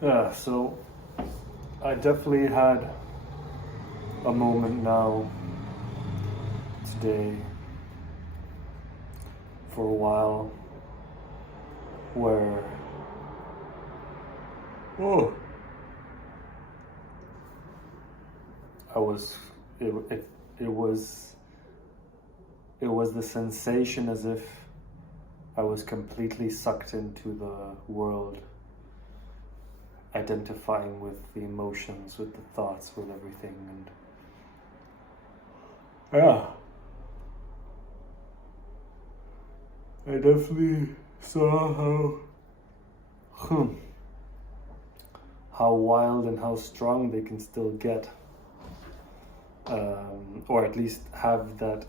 Yeah, so I definitely had a moment now today for a while where oh I was it, it, it was it was the sensation as if I was completely sucked into the world, identifying with the emotions, with the thoughts, with everything, and yeah, I definitely saw how wild and how strong they can still get, or at least have that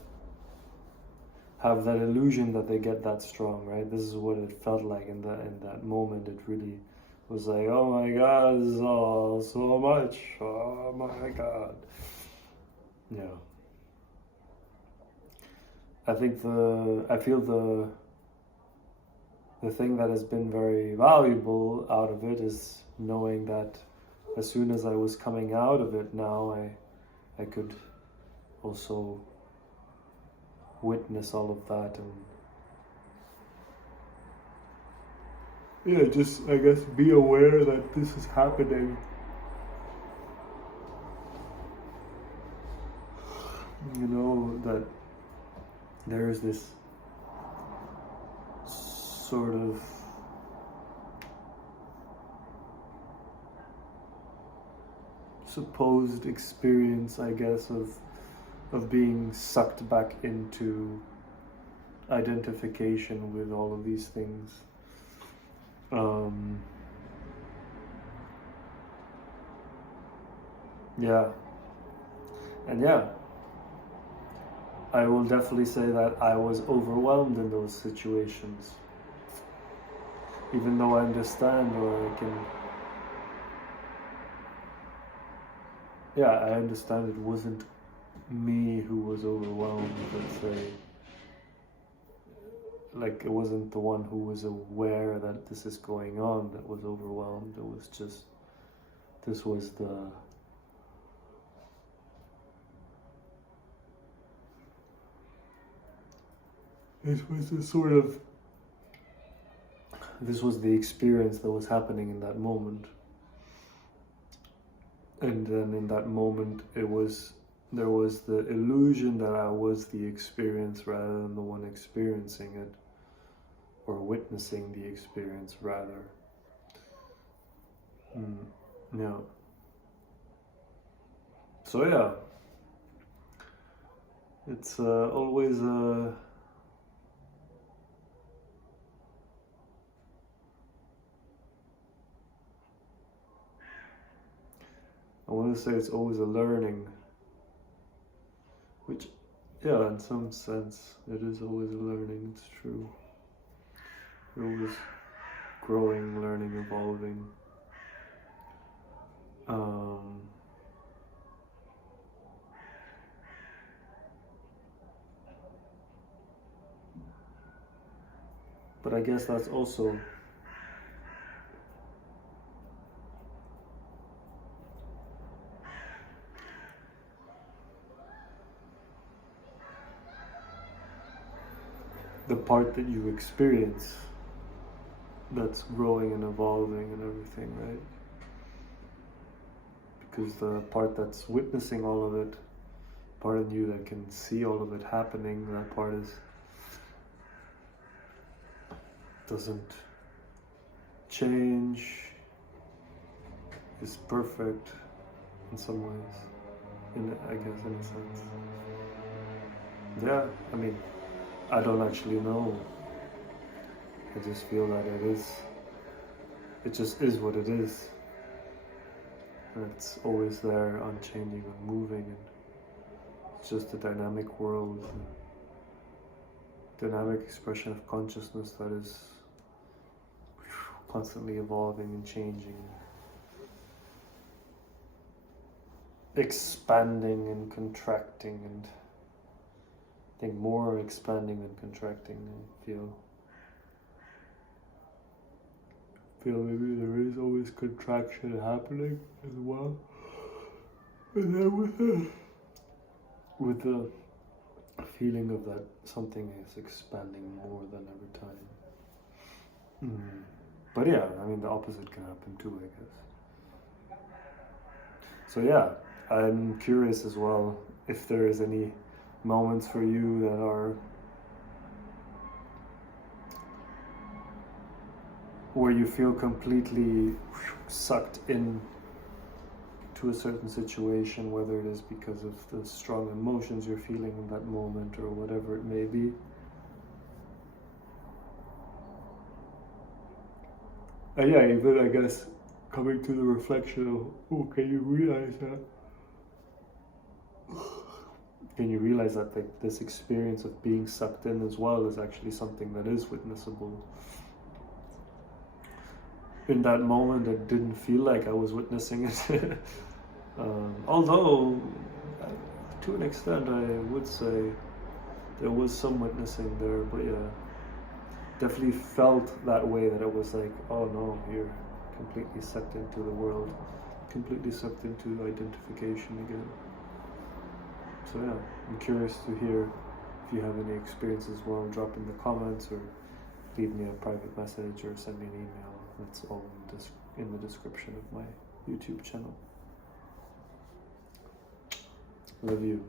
illusion that they get that strong, right? This is what it felt like in that moment. It really was like, oh my god, this is all so much. Oh my god. Yeah. I feel the thing that has been very valuable out of it is knowing that as soon as I was coming out of it now I could also witness all of that and yeah, just I guess be aware that this is happening. You know that there is this sort of supposed experience, I guess, of being sucked back into identification with all of these things. Um, yeah, and yeah, I will definitely say that I was overwhelmed in those situations. Even though I understand, or I can, yeah, I understand it wasn't me who was overwhelmed, let's say. Like, it wasn't the one who was aware that this is going on that was overwhelmed. It was just, this was the, this was the sort of, this was the experience that was happening in that moment. And then in that moment, there was the illusion that I was the experience rather than the one experiencing it, or witnessing the experience rather. Yeah. So yeah, it's always I want to say it's always a learning, which, yeah, in some sense, it is always a learning. It's true. You're always growing, learning, evolving. Um, but I guess that's also the part that you experience that's growing and evolving and everything, right? Because the part that's witnessing all of it, part of you that can see all of it happening, that part doesn't change, is perfect in some ways, I guess, in a sense. Yeah, I mean, I don't actually know. I just feel that it just is what it is. And it's always there, unchanging, unmoving, and it's just a dynamic world, a dynamic expression of consciousness that is constantly evolving and changing, expanding and contracting, and I think more expanding than contracting, I feel. feel maybe there is always contraction happening as well. And then with the feeling of that something is expanding more than every time. But yeah, I mean, the opposite can happen too, I guess. So yeah, I'm curious as well if there is any moments for you that are where you feel completely sucked in to a certain situation, whether it is because of the strong emotions you're feeling in that moment or whatever it may be. And yeah, even I guess coming to the reflection of, oh, can you realize that? Can you realize that like this experience of being sucked in as well is actually something that is witnessable? In that moment, it didn't feel like I was witnessing it. Although, to an extent, I would say there was some witnessing there, but yeah, definitely felt that way, that it was like, oh no, you're completely sucked into the world, completely sucked into identification again. So yeah, I'm curious to hear if you have any experience as well. Drop in the comments or leave me a private message or send me an email. That's all in the description of my YouTube channel. Love you.